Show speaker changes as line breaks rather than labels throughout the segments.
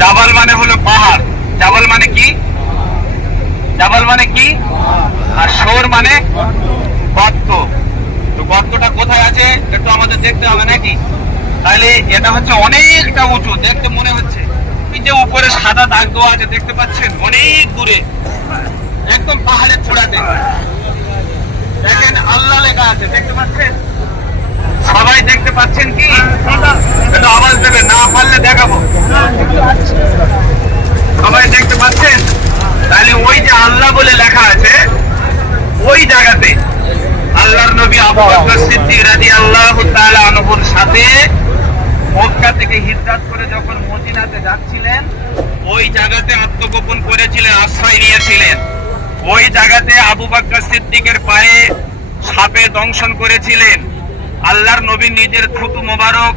জাবাল মানে হলো পাহাড়। জাবাল মানে কি? জাবাল মানে কি? আর শোর মানে গর্ত। তো গর্তটা কোথায় আছে, একটু আমাদের দেখতে হবে নাকি? তাহলে এটা হচ্ছে অনেকটা উঁচু, দেখতে মনে হচ্ছে। এই যে উপরে সাদা দাগ দেওয়া আছে, দেখতে পাচ্ছেন? অনেক দূরে। একদম পাহাড়ের চূড়াতে। দেখেন, আল্লাহ লেখা আছে, দেখতে পাচ্ছেন? সবাই দেখতে পাচ্ছেন কি? আওয়াজ দেবে না পারলে দেখাবো সবাই দেখতে পাচ্ছেন তাহলে ওই যে আল্লাহ বলে লেখা আছে ওই জায়গাতে আল্লাহর নবী আবু বকর সিদ্দিক রাদিয়াল্লাহু তাআলা আনহুর সাথে মক্কা থেকে হিজরত করে যখন মদিনাতে যাচ্ছিলেন, ওই জায়গাতে আত্মগোপন করেছিলেন, আশ্রয় নিয়েছিলেন। ওই জায়গাতে আবু বকর সিদ্দিকের পায়ে সাপে দংশন করেছিলেন। আল্লাহর নবী নিজের থুতু মোবারক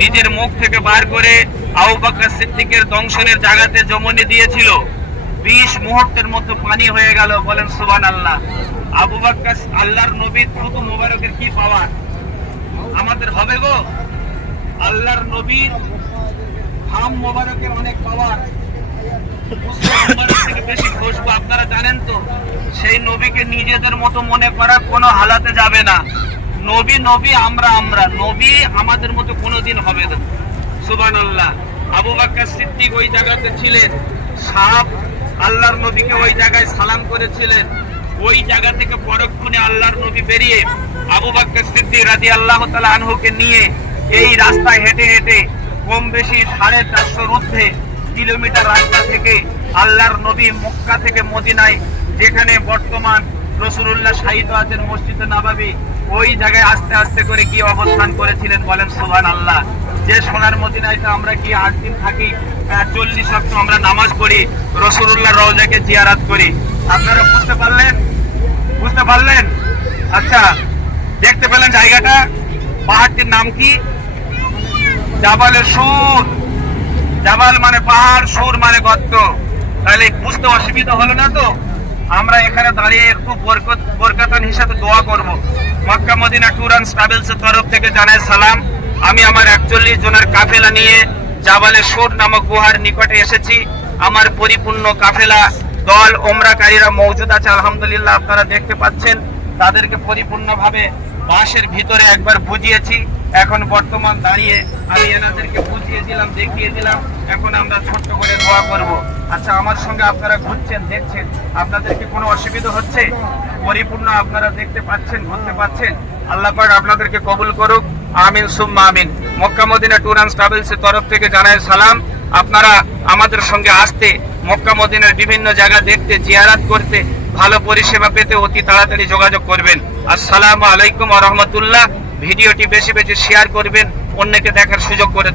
নিজের মুখ থেকে বার করে আবু বকর সিদ্দিকের দংশনের জায়গাতে জমনে দিয়েছিল। বিশ মুহূর্তের মতো পানি হয়ে গেল, বলেন সুবান আল্লাহ আবু বকর, আল্লাহর নবীর থুতু মোবারকের কি পাওয়ার? আমাদের হবে গো। আল্লাহর নবীর হাম মোবারকের অনেক পাওয়ার। আপনারা জানেন তো, সেই নবীকে নিজেদের মতো মনে করা কোনো হালাতে যাবে না। নবী নবী, আমরা আমরা। নবী আমাদের মতো কোনোদিন হবে না। সুবান আল্লাহ আবু বাক্কা সিদ্দিক ওই জায়গাতে ছিলেন। সাপ আল্লাহর নবীকে ওই জায়গায় সালাম করেছিলেন। ওই জায়গা থেকে পরক্ষণে আল্লাহর নবী বেরিয়ে আবু বাক্কা সিদ্দিক রাজি আল্লাহ তালা আনহুকে নিয়ে এই রাস্তায় হেঁটে হেঁটে কম বেশি সাড়ে চারশোর ঊর্ধ্বে কিলোমিটার রাস্তা থেকে আল্লাহর নবী মক্কা থেকে মদিনায়, যেখানে বর্তমান রসুল্লাহ শাহিদ আছেন মসজিদে নাবাবি, ওই জায়গায় আস্তে আস্তে করে কি অবস্থান করেছিলেন বলেন সোহান আল্লাহ যে সোনার মদিনায় তো আমরা কি আট দিন থাকি চল্লিশ অক্ট আমরা নামাজ পড়ি রসুল্লাহ রওজাকে জিয়ারাত করি। আপনারা বুঝতে পারলেন? বুঝতে পারলেন? আচ্ছা দেখতে পেলেন জায়গাটা। পাহাড়টির নাম কি? জাবালের সুর। জাবাল মানে পাহাড়, সুর মানে গর্ত তাহলে বুঝতে অসুবিধা হলো না তো? আমরা এখানে দাঁড়িয়ে একটু বরকত বরকাতান হিসাবে দোয়া করব। Mecca Medina tour and travels এর তরফ থেকে জানাই সালাম। আমি আমার একচল্লিশ জনের কাফেলা নিয়ে জাবালে সুর নামক গুহার নিকটে এসেছি। আমার পরিপূর্ণ কাফেলা দল ওমরাকারীরা মৌজুদ আছে, আলহামদুলিল্লাহ আপনারা দেখতে পাচ্ছেন। তাদেরকে পরিপূর্ণভাবে বাঁশের ভিতরে একবার বুঝিয়েছি। এখন বর্তমান দাঁড়িয়ে আমি এনাদেরকে বুঝিয়ে দিলাম, দেখিয়ে দিলাম। এখন আমরা ছোট্ট করে দোয়া করব। আচ্ছা আমার সঙ্গে আপনারা ঘুরছেন, দেখছেন। আপনাদের কি কোনো অসুবিধা হচ্ছে? পরিপূর্ণ আপনারা দেখতে পাচ্ছেন, ঘুরতে পাচ্ছেন। আল্লাহ পাক আপনাদেরকে কবুল করুক। আমিন, সুম্মা আমিন। Mecca Medina tour and travels এর তরফ থেকে জানাই সালাম। আপনারা আমাদের সঙ্গে আসতে মক্কা মদিনার বিভিন্ন জায়গা দেখতে, জিয়ারাত করতে, ভালো পরিষেবা পেতে অতি তাড়াতাড়ি যোগাযোগ করবেন আসসালামু আলাইকুম রহমতুল্লাহ ভিডিওটি বেশি বেশি শেয়ার করবেন, অন্যকে দেখার সুযোগ করে।